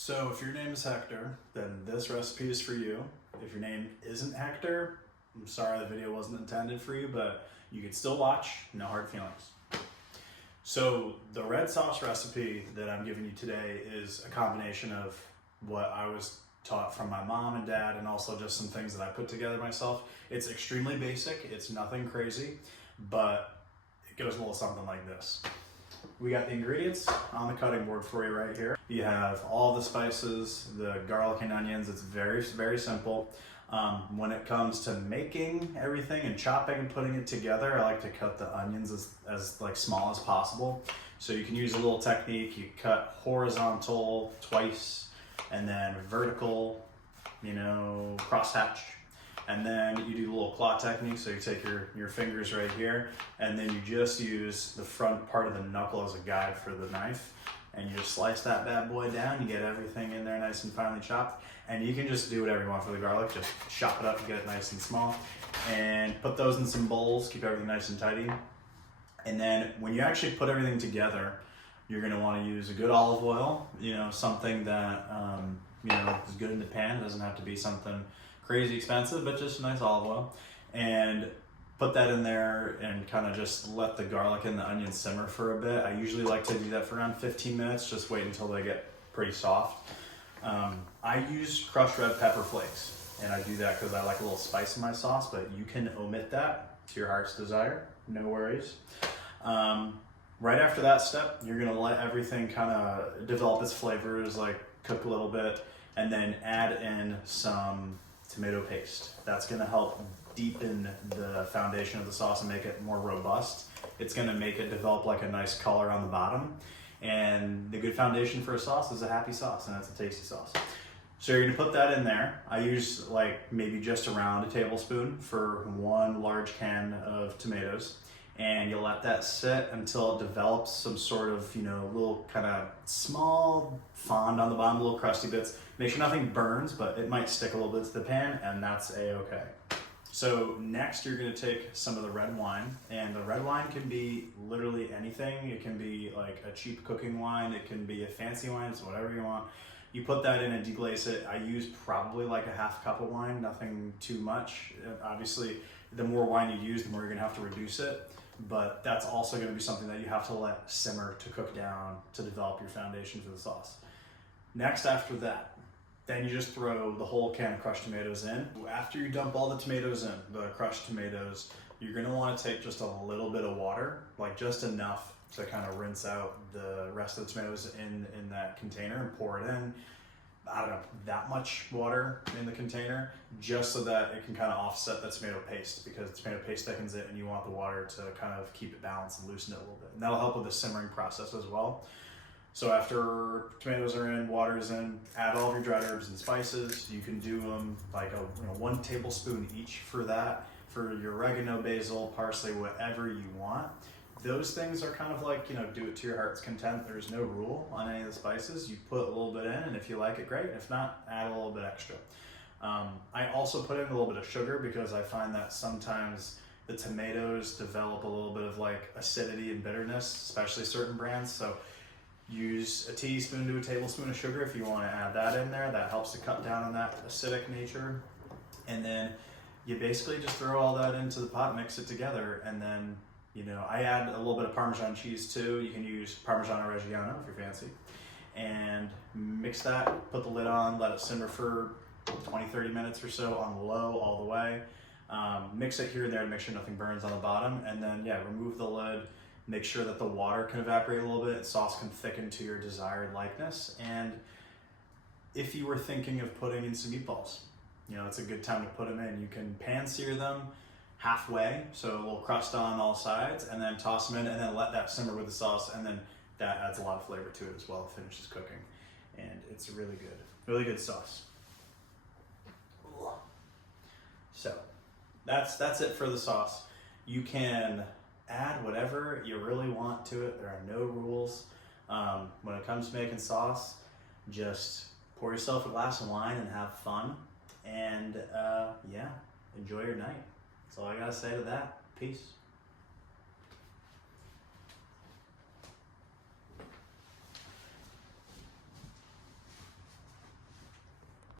So if your name is Hector, then this recipe is for you. If your name isn't Hector, I'm sorry the video wasn't intended for you, but you can still watch, no hard feelings. So the red sauce recipe that I'm giving you today is a combination of what I was taught from my mom and dad, and also just some things that I put together myself. It's extremely basic, it's nothing crazy, but it goes a little something like this. We got the ingredients on the cutting board for you right here. You have all the spices, the garlic and onions. It's very, very simple. When it comes to making everything and chopping and putting it together, I like to cut the onions as like small as possible. So you can use a little technique. You cut horizontal twice and then vertical, crosshatch. And then you do the little claw technique, so you take your fingers right here, and then you just use the front part of the knuckle as a guide for the knife, and you just slice that bad boy down. You get everything in there nice and finely chopped, and you can just do whatever you want for the garlic. Just chop it up and get it nice and small, and put those in some bowls, keep everything nice and tidy. And then when you actually put everything together, you're gonna wanna use a good olive oil, something that is good in the pan. It doesn't have to be something crazy expensive, but just a nice olive oil, and put that in there and kind of just let the garlic and the onion simmer for a bit. I usually like to do that for around 15 minutes, just wait until they get pretty soft. I use crushed red pepper flakes, and I do that because I like a little spice in my sauce, but you can omit that to your heart's desire, no worries. Right after that step, you're gonna let everything kind of develop its flavors, like cook a little bit, and then add in some tomato paste. That's gonna help deepen the foundation of the sauce and make it more robust. It's gonna make it develop like a nice color on the bottom. And the good foundation for a sauce is a happy sauce, and it's a tasty sauce. So you're gonna put that in there. I use like maybe just around a tablespoon for one large can of tomatoes. And you'll let that sit until it develops some sort of, little kind of small fond on the bottom, little crusty bits. Make sure nothing burns, but it might stick a little bit to the pan, and that's a-okay. So next you're gonna take some of the red wine, and the red wine can be literally anything. It can be like a cheap cooking wine, it can be a fancy wine, it's whatever you want. You put that in and deglaze it. I use probably like a half cup of wine, nothing too much. Obviously, the more wine you use, the more you're gonna have to reduce it. But that's also going to be something that you have to let simmer to cook down to develop your foundation for the sauce. Next, after that, then you just throw the whole can of crushed tomatoes in. After you dump all the tomatoes in, the crushed tomatoes, you're going to want to take just a little bit of water, like just enough to kind of rinse out the rest of the tomatoes in that container and pour it in. I don't know, that much water in the container, just so that it can kind of offset the tomato paste, because the tomato paste thickens it and you want the water to kind of keep it balanced and loosen it a little bit. And that'll help with the simmering process as well. So after tomatoes are in, water's in, add all of your dried herbs and spices. You can do them like 1 tablespoon each for that, for your oregano, basil, parsley, whatever you want. Those things are kind of like, do it to your heart's content. There's no rule on any of the spices. You put a little bit in, and if you like it, great. If not, add a little bit extra. I also put in a little bit of sugar because I find that sometimes the tomatoes develop a little bit of like acidity and bitterness, especially certain brands. So use a teaspoon to a tablespoon of sugar if you want to add that in there. That helps to cut down on that acidic nature. And then you basically just throw all that into the pot, mix it together, and then I add a little bit of Parmesan cheese too. You can use Parmesan Reggiano if you're fancy. And mix that, put the lid on, let it simmer for 20-30 minutes or so on low all the way. Mix it here and there to make sure nothing burns on the bottom. And then, remove the lid. Make sure that the water can evaporate a little bit. Sauce can thicken to your desired likeness. And if you were thinking of putting in some meatballs, it's a good time to put them in. You can pan sear them halfway, so a little crust on all sides, and then toss them in, and then let that simmer with the sauce, and then that adds a lot of flavor to it as well. It finishes cooking, and it's really good sauce. So that's it for the sauce. You can add whatever you really want to it. There are no rules. When it comes to making sauce, just pour yourself a glass of wine and have fun, and enjoy your night. That's all I gotta say to that. Peace.